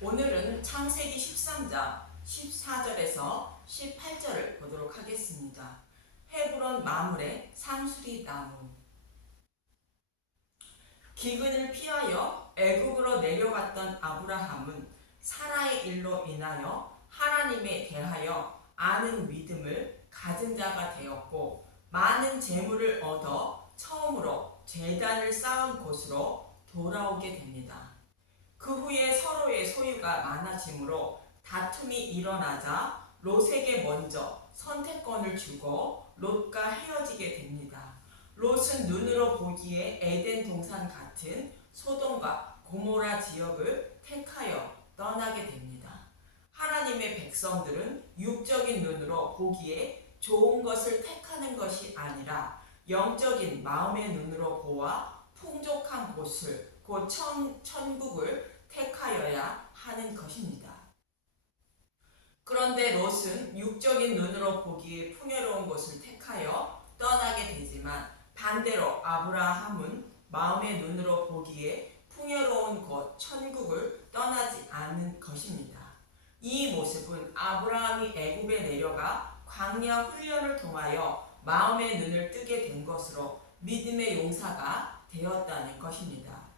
오늘은 창세기 13장 14절에서 18절을 보도록 하겠습니다. 헤브론 마물의 상수리 나무. 기근을 피하여 애굽으로 내려갔던 아브라함은 사라의 일로 인하여 하나님에 대하여 아는 믿음을 가진 자가 되었고, 많은 재물을 얻어 처음으로 제단을 쌓은 곳으로 돌아오게 됩니다. 그 후에 서로의 소유가 많아지므로 다툼이 일어나자 롯에게 먼저 선택권을 주고 롯과 헤어지게 됩니다. 롯은 눈으로 보기에 에덴 동산 같은 소돔과 고모라 지역을 택하여 떠나게 됩니다. 하나님의 백성들은 육적인 눈으로 보기에 좋은 것을 택하는 것이 아니라 영적인 마음의 눈으로 보아 풍족한 곳을, 곧 천국을 택하여야 하는 것입니다. 그런데 롯은 육적인 눈으로 보기에 풍요로운 곳을 택하여 떠나게 되지만, 반대로 아브라함은 마음의 눈으로 보기에 풍요로운 곳 천국을 떠나지 않는 것입니다. 이 모습은 아브라함이 애굽에 내려가 광야 훈련을 통하여 마음의 눈을 뜨게 된 것으로 믿음의 용사가 되었다는 것입니다.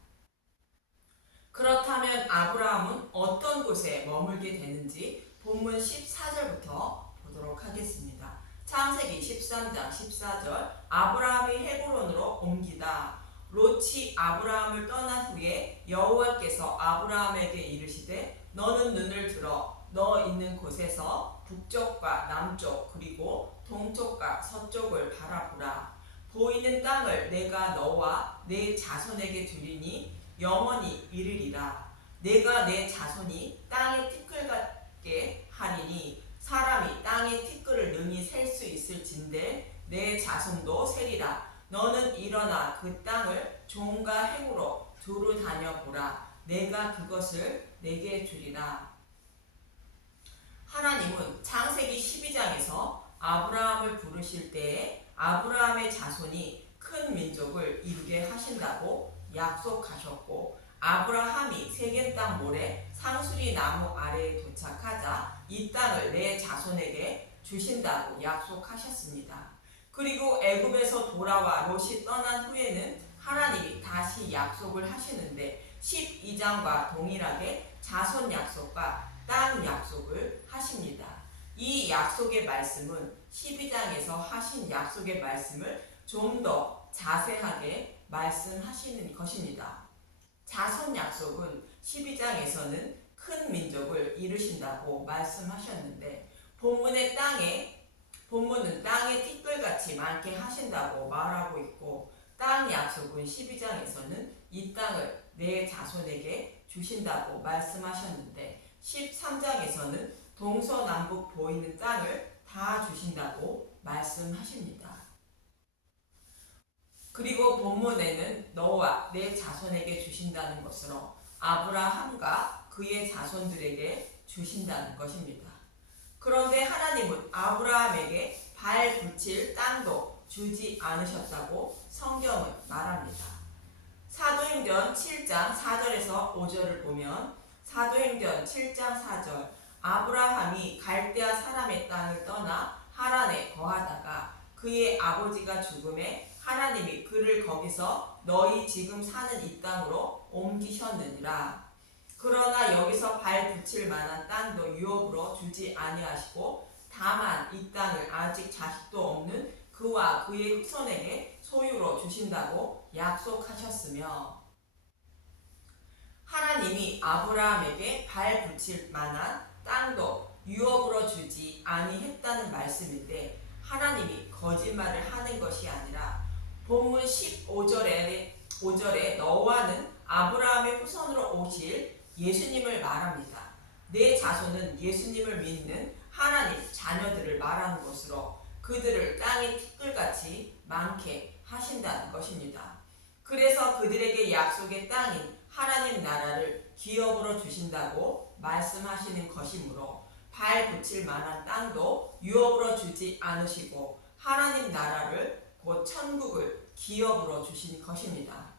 그렇다면 아브라함은 어떤 곳에 머물게 되는지 본문 14절부터 보도록 하겠습니다. 창세기 13장 14절. 아브라함이 헤브론으로 옮기다. 롯이 아브라함을 떠난 후에 여호와께서 아브라함에게 이르시되, 너는 눈을 들어 너 있는 곳에서 북쪽과 남쪽 그리고 동쪽과 서쪽을 바라보라. 보이는 땅을 내가 너와 내 자손에게 주리니 영원히 이르리라. 내가 내 자손이 땅의 티끌 같게 하리니 사람이 땅의 티끌을 능히 셀 수 있을진데 내 자손도 세리라. 너는 일어나 그 땅을 종과 행으로 두루 다녀보라. 내가 그것을 내게 주리라. 하나님은 창세기 12장에서 아브라함을 부르실 때에 아브라함의 자손이 큰 민족을 이루게 하신다고 약속하셨고, 아브라함이 세겜 땅 모래 상수리 나무 아래에 도착하자 이 땅을 내 자손에게 주신다고 약속하셨습니다. 그리고 애굽에서 돌아와 롯이 떠난 후에는 하나님이 다시 약속을 하시는데 12장과 동일하게 자손 약속과 땅 약속을 하십니다. 이 약속의 말씀은 12장에서 하신 약속의 말씀을 좀 더 자세하게 말씀하시는 것입니다. 자손 약속은 12장에서는 큰 민족을 이루신다고 말씀하셨는데, 본문은 땅의 티끌같이 많게 하신다고 말하고 있고, 땅 약속은 12장에서는 이 땅을 내 자손에게 주신다고 말씀하셨는데, 13장에서는 동서남북 보이는 땅을 다 주신다고 말씀하십니다. 그리고 본문에는 너와 내 자손에게 주신다는 것으로 아브라함과 그의 자손들에게 주신다는 것입니다. 그런데 하나님은 아브라함에게 발 붙일 땅도 주지 않으셨다고 성경은 말합니다. 사도행전 7장 4절에서 5절을 보면, 사도행전 7장 4절. 아브라함이 갈대아 사람의 땅을 떠나 하란에 거하다가 그의 아버지가 죽음에 하나님이 그를 거기서 너희 지금 사는 이 땅으로 옮기셨느니라. 그러나 여기서 발 붙일 만한 땅도 유업으로 주지 아니하시고, 다만 이 땅을 아직 자식도 없는 그와 그의 후손에게 소유로 주신다고 약속하셨으며, 하나님이 아브라함에게 발 붙일 만한 땅도 유업으로 주지 아니했다는 말씀인데, 하나님이 거짓말을 하는 것이 아니라 본문 15절에 너와는 아브라함의 후손으로 오실 예수님을 말합니다. 내 자손은 예수님을 믿는 하나님 자녀들을 말하는 것으로 그들을 땅의 티끌같이 많게 하신다는 것입니다. 그래서 그들에게 약속의 땅인 하나님 나라를 기업으로 주신다고 말씀하시는 것이므로, 발 붙일 만한 땅도 유업으로 주지 않으시고 하나님 나라를, 곧 천국을 기업으로 주신 것입니다.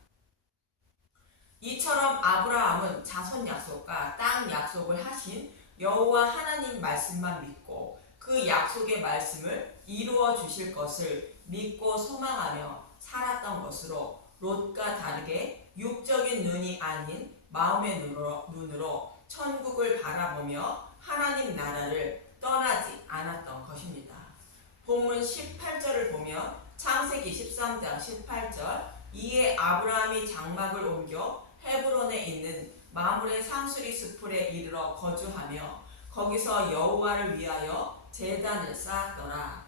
이처럼 아브라함은 자손 약속과 땅 약속을 하신 여호와 하나님 말씀만 믿고 그 약속의 말씀을 이루어 주실 것을 믿고 소망하며 살았던 것으로 롯과 다르게 육적인 눈이 아닌 마음의 눈으로 천국을 바라보며 하나님 나라를 떠나지 않았던 것입니다. 본문 18절을 보면 창세기 13장 18절 이에 아브라함이 장막을 옮겨 헤브론에 있는 마므레 상수리 숲을에 이르러 거주하며 거기서 여호와를 위하여 제단을 쌓았더라.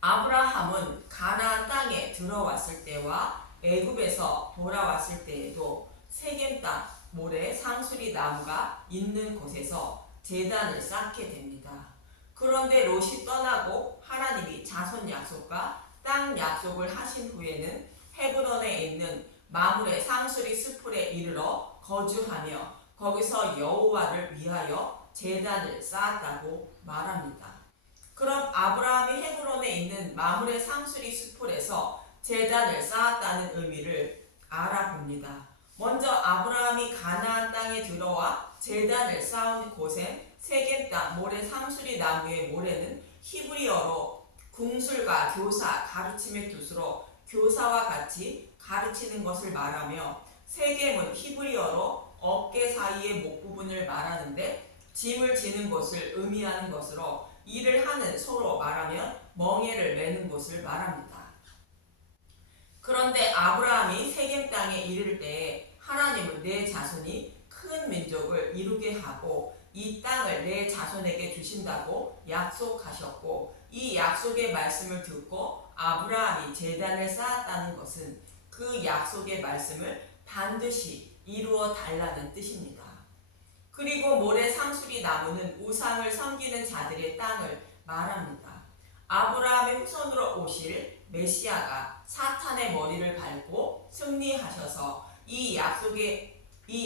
아브라함은 가나안 땅에 들어왔을 때와 애굽에서 돌아왔을 때에도 세겜 땅 모래 상수리 나무가 있는 곳에서 제단을 쌓게 됩니다. 그런데 롯이 떠나고 하나님이 자손 약속과 땅 약속을 하신 후에는 헤브론에 있는 마므레 상수리 숲을에 이르러 거주하며 거기서 여호와를 위하여 제단을 쌓았다고 말합니다. 그럼 아브라함이 헤브론에 있는 마므레 상수리 숲을에서 제단을 쌓았다는 의미를 알아봅니다. 먼저 아브라함이 가나안 땅에 들어와 제단을 쌓은 곳엔 세겜 땅 모래 상수리 나무의 모래는 히브리어로 궁술과 교사, 가르침의 뜻으로 교사와 같이 가르치는 것을 말하며 세겜은 히브리어로 어깨 사이의 목 부분을 말하는데 짐을 지는 곳을 의미하는 것으로 일을 하는 소로 말하면 멍에를 매는 곳을 말합니다. 그런데 아브라함이 세겜 땅에 이를 때에 하나님은 내 자손이 큰 민족을 이루게 하고 이 땅을 내 자손에게 주신다고 약속하셨고 이 약속의 말씀을 듣고 아브라함이 제단을 쌓았다는 것은 그 약속의 말씀을 반드시 이루어 달라는 뜻입니다. 그리고 모래 상수리 나무는 우상을 섬기는 자들의 땅을 말합니다. 아브라함의 후손으로 오실 메시아가 사탄의 머리를 밟고 승리하셔서 이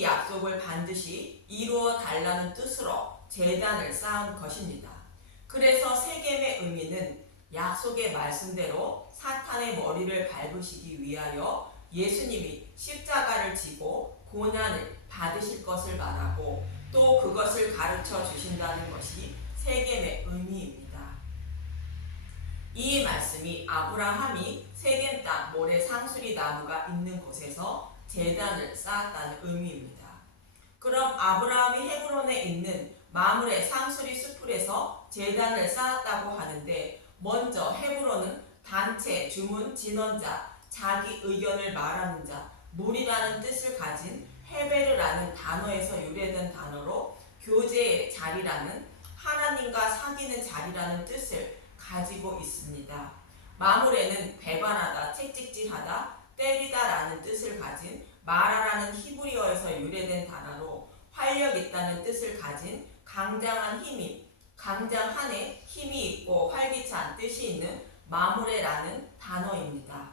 약속을 반드시 이루어 달라는 뜻으로 제단을 쌓은 것입니다. 그래서 세겜의 의미는 약속의 말씀대로 사탄의 머리를 밟으시기 위하여 예수님이 십자가를 지고 고난을 받으실 것을 말하고 또 그것을 가르쳐 주신다는 것이 세겜의 의미입니다. 이 말씀이 아브라함이 세겜 땅 모래 상수리 나무가 있는 곳에서 제단을 쌓았다는 의미입니다. 그럼 아브라함이 헤브론에 있는 마므레 상수리 숲을에서 제단을 쌓았다고 하는데 먼저 헤브론은 단체, 주문, 진언자, 자기 의견을 말하는 자, 무리라는 뜻을 가진 헤베르라는 단어에서 유래된 단어로 교제의 자리라는 하나님과 사귀는 자리라는 뜻을 가지고 있습니다. 마므레는 배반하다, 채찍질하다, 때리다라는 뜻을 가진 마라라는 히브리어에서 유래된 단어로 활력 있다는 뜻을 가진 강장한에 힘이 있고 활기찬 뜻이 있는 마므레라는 단어입니다.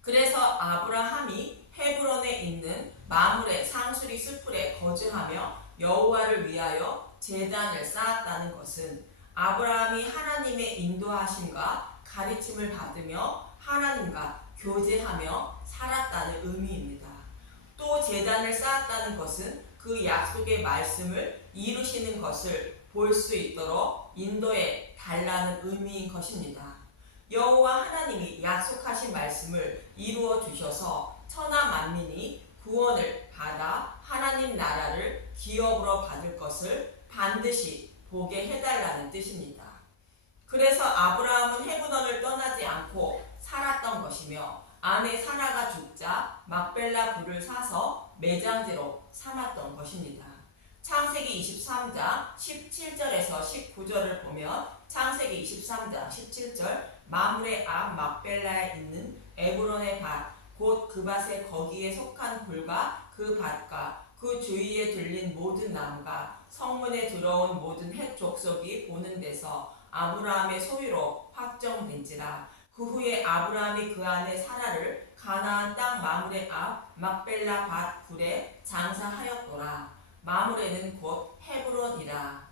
그래서 아브라함이 헤브론에 있는 마므레 상수리 숲을에 거주하며 여호와를 위하여 제단을 쌓았다는 것은 아브라함이 하나님의 인도하심과 가르침을 받으며 하나님과 교제하며 살았다는 의미입니다. 또 제단을 쌓았다는 것은 그 약속의 말씀을 이루시는 것을 볼 수 있도록 인도해 달라는 의미인 것입니다. 여호와 하나님이 약속하신 말씀을 이루어 주셔서 천하 만민이 구원을 받아 하나님 나라를 기업으로 받을 것을 반드시 보게 해달라는 뜻입니다. 그래서 아브라함은 헤브론을 떠나지 않고 살았던 것이며 아내 사라가 죽자 막벨라 굴을 사서 매장지로 삼았던 것입니다. 창세기 23장 17절에서 19절을 보면 창세기 23장 17절 마므레 앞 막벨라에 있는 에브론의 밭 곧 그 밭에 거기에 속한 굴과 그 밭과 그 주위에 들린 모든 나무가 성문에 들어온 모든 헷 족속이 보는 데서 아브라함의 소유로 확정된지라. 그 후에 아브라함이 그 아내 사라를 가나안 땅 마므레 앞 막벨라 밭 굴에 장사하였더라. 마므레는 곧 헤브론이라.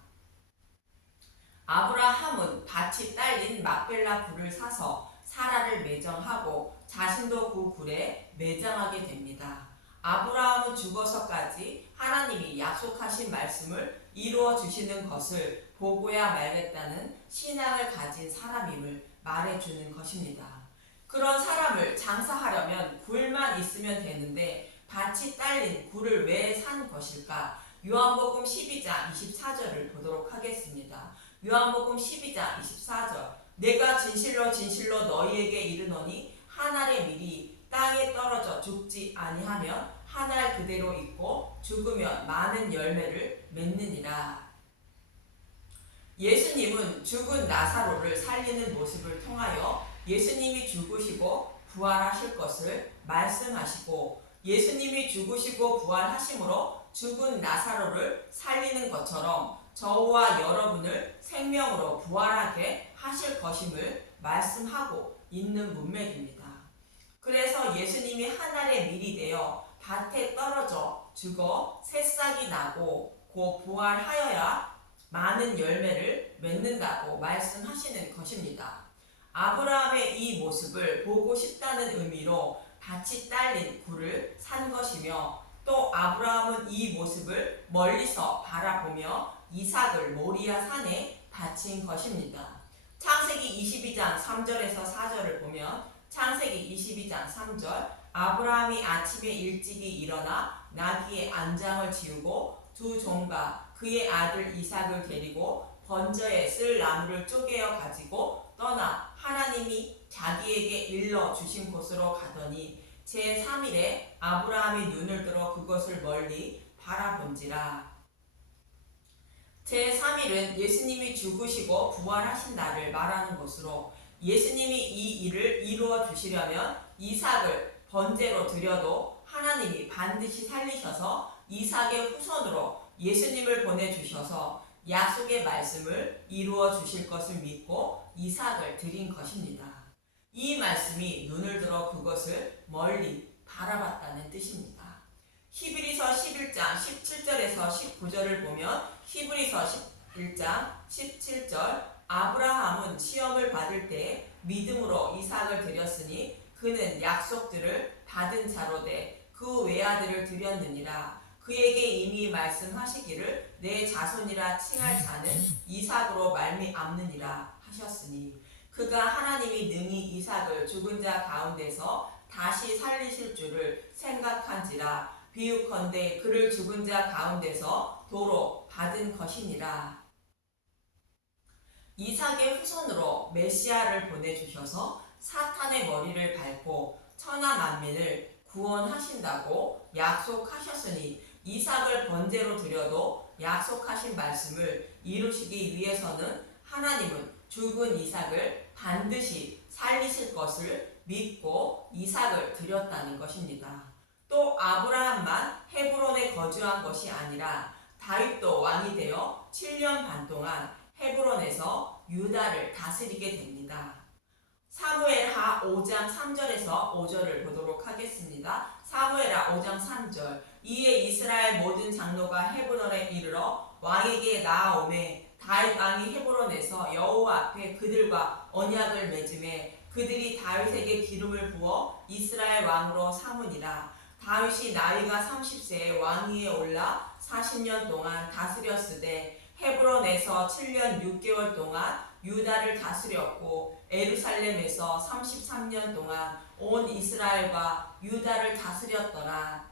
아브라함은 밭이 딸린 막벨라 굴을 사서 사라를 매장하고 자신도 그 굴에 매장하게 됩니다. 아브라함은 죽어서까지 하나님이 약속하신 말씀을 이루어 주시는 것을 보고야 말겠다는 신앙을 가진 사람임을 말해주는 것입니다. 그런 사람을 장사하려면 굴만 있으면 되는데 밭이 딸린 굴을 왜 산 것일까? 요한복음 12장 24절을 보도록 하겠습니다. 요한복음 12장 24절 내가 진실로 진실로 너희에게 이르노니 한 알의 밀이 땅에 떨어져 죽지 아니하면 한 알 그대로 있고 죽으면 많은 열매를 맺느니라. 예수님은 죽은 나사로를 살리는 모습을 통하여 예수님이 죽으시고 부활하실 것을 말씀하시고 예수님이 죽으시고 부활하심으로 죽은 나사로를 살리는 것처럼 저와 여러분을 생명으로 부활하게 하실 것임을 말씀하고 있는 문맥입니다. 그래서 예수님이 한 알의 밀이 되어 밭에 떨어져 죽어 새싹이 나고 곧 부활하여야 많은 열매를 맺는다고 말씀하시는 것입니다. 아브라함의 이 모습을 보고 싶다는 의미로 밭이 딸린 굴을 산 것이며 또 아브라함은 이 모습을 멀리서 바라보며 이삭을 모리아 산에 바친 것입니다. 창세기 22장 3절에서 4절을 보면 창세기 22장 3절 아브라함이 아침에 일찍이 일어나 나귀의 안장을 지우고 두 종과 그의 아들 이삭을 데리고 번저에 쓸 나무를 쪼개어 가지고 떠나 하나님이 자기에게 일러 주신 곳으로 가더니 제3일에 아브라함이 눈을 들어 그것을 멀리 바라본지라. 제3일은 예수님이 죽으시고 부활하신 날을 말하는 것으로 예수님이 이 일을 이루어 주시려면 이삭을 번제로 드려도 하나님이 반드시 살리셔서 이삭의 후손으로 예수님을 보내주셔서 약속의 말씀을 이루어 주실 것을 믿고 이삭을 드린 것입니다. 이 말씀이 눈을 들어 그것을 멀리 바라봤다는 뜻입니다. 히브리서 11장 17절에서 19절을 보면 히브리서 11장 17절 아브라함은 시험을 받을 때 믿음으로 이삭을 드렸으니 그는 약속들을 받은 자로되 그 외아들을 드렸느니라. 그에게 이미 말씀하시기를 내 자손이라 칭할 자는 이삭으로 말미암느니라 하셨으니 그가 하나님이 능히 이삭을 죽은 자 가운데서 다시 살리실 줄을 생각한지라. 비유컨대 그를 죽은 자 가운데서 도로 받은 것이니라. 이삭의 후손으로 메시아를 보내주셔서 사탄의 머리를 밟고 천하 만민을 구원하신다고 약속하셨으니 이삭을 번제로 드려도 약속하신 말씀을 이루시기 위해서는 하나님은 죽은 이삭을 반드시 살리실 것을 믿고 이삭을 드렸다는 것입니다. 또 아브라함만 헤브론에 거주한 것이 아니라 다윗도 왕이 되어 7년 반 동안 헤브론에서 유다를 다스리게 됩니다. 사무엘하 5장 3절에서 5절을 보도록 하겠습니다. 사무엘하 5장 3절 이에 이스라엘 모든 장로가 헤브론에 이르러 왕에게 나아오매 다윗 왕이 헤브론에서 여호와 앞에 그들과 언약을 맺음에 그들이 다윗에게 기름을 부어 이스라엘 왕으로 삼으니라. 다윗이 나이가 30세에 왕위에 올라 40년 동안 다스렸으되 헤브론에서 7년 6개월 동안 유다를 다스렸고 예루살렘에서 33년 동안 온 이스라엘과 유다를 다스렸더라.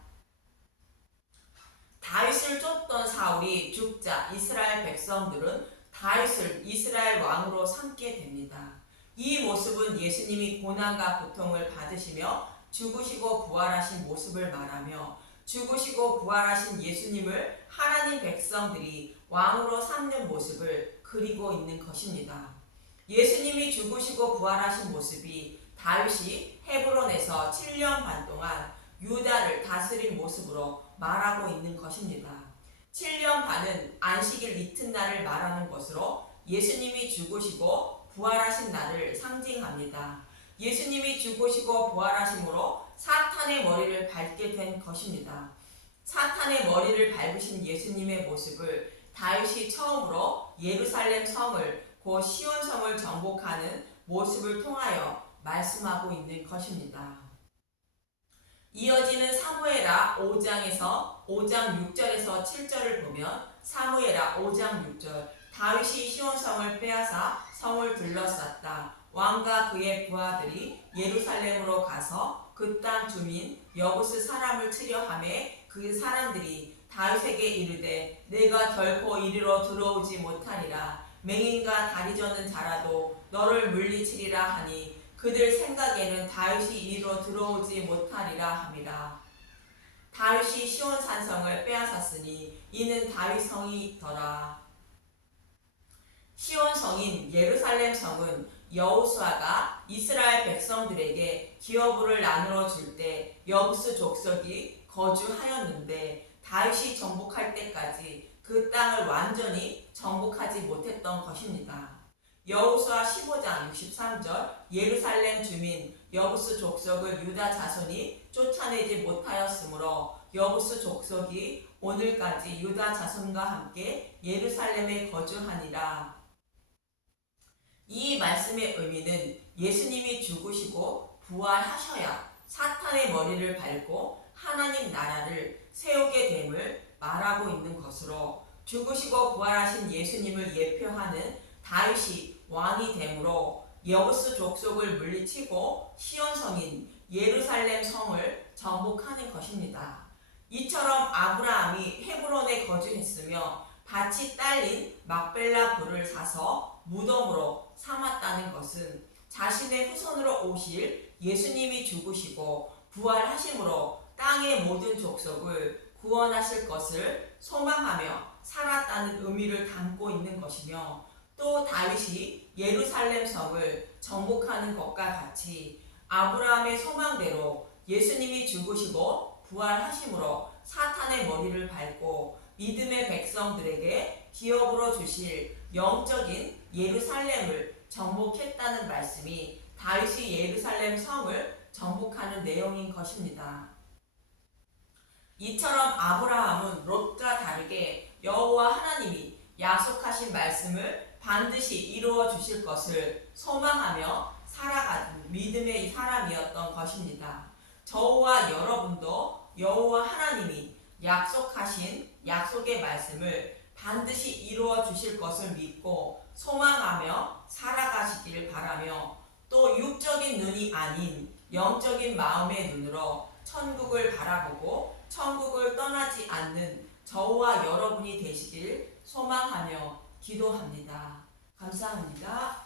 다윗을 쫓던 사울이 죽자 이스라엘 백성들은 다윗을 이스라엘 왕으로 삼게 됩니다. 이 모습은 예수님이 고난과 고통을 받으시며 죽으시고 부활하신 모습을 말하며 죽으시고 부활하신 예수님을 하나님 백성들이 왕으로 삼는 모습을 그리고 있는 것입니다. 예수님이 죽으시고 부활하신 모습이 다윗이 헤브론에서 7년 반 동안 유다를 다스린 모습으로 말하고 있는 것입니다. 7년 반은 안식일 이튿날을 말하는 것으로 예수님이 죽으시고 부활하신 날을 상징합니다. 예수님이 죽으시고 부활하심으로 사탄의 머리를 밟게 된 것입니다. 사탄의 머리를 밟으신 예수님의 모습을 다윗이 처음으로 예루살렘 성을 곧 시온성을 정복하는 모습을 통하여 말씀하고 있는 것입니다. 이어지는 사무엘하 5장에서 5장 6절에서 7절을 보면 사무엘하 5장 6절 다윗이 시온성을 빼앗아 성을 둘러쌌다. 왕과 그의 부하들이 예루살렘으로 가서 그 땅 주민 여부스 사람을 치려 하매 그 사람들이 다윗에게 이르되 내가 결코 이리로 들어오지 못하리라. 맹인과 다리 저는 자라도 너를 물리치리라 하니 그들 생각에는 다윗이 이리로 들어오지 못하리라 함이라. 다윗이 시온 산성을 빼앗았으니 이는 다윗 성이더라. 시온 성인 예루살렘 성은 여호수아가 이스라엘 백성들에게 기업을 나누어 줄 때 여부스 족속이 거주하였는데 다윗이 정복할 때까지 그 땅을 완전히 정복하지 못했던 것입니다. 여호수아 15장 63절 예루살렘 주민 여부스 족속을 유다 자손이 쫓아내지 못하였으므로 여부스 족속이 오늘까지 유다 자손과 함께 예루살렘에 거주하니라. 이 말씀의 의미는 예수님이 죽으시고 부활하셔야 사탄의 머리를 밟고 하나님 나라를 세우게 됨을 말하고 있는 것으로 죽으시고 부활하신 예수님을 예표하는 다윗이 왕이 됨으로 여부스 족속을 물리치고 시온 성인 예루살렘 성을 정복하는 것입니다. 이처럼 아브라함이 헤브론에 거주했으며 밭이 딸린 막벨라 굴을 사서 무덤으로 삼았다는 것은 자신의 후손으로 오실 예수님이 죽으시고 부활하심으로 땅의 모든 족속을 구원하실 것을 소망하며 살았다는 의미를 담고 있는 것이며 또 다윗이 예루살렘 성을 정복하는 것과 같이 아브라함의 소망대로 예수님이 죽으시고 부활하심으로 사탄의 머리를 밟고 믿음의 백성들에게 기업으로 주실 영적인 예루살렘을 정복했다는 말씀이 다윗이 예루살렘 성을 정복하는 내용인 것입니다. 이처럼 아브라함은 롯과 다르게 여호와 하나님이 약속하신 말씀을 반드시 이루어 주실 것을 소망하며 살아가는 믿음의 사람이었던 것입니다. 저와 여러분도 여호와 하나님이 약속하신 약속의 말씀을 반드시 이루어 주실 것을 믿고 소망하며 살아가시길 바라며 또 육적인 눈이 아닌 영적인 마음의 눈으로 천국을 바라보고 천국을 떠나지 않는 저와 여러분이 되시길 소망하며 기도합니다. 감사합니다.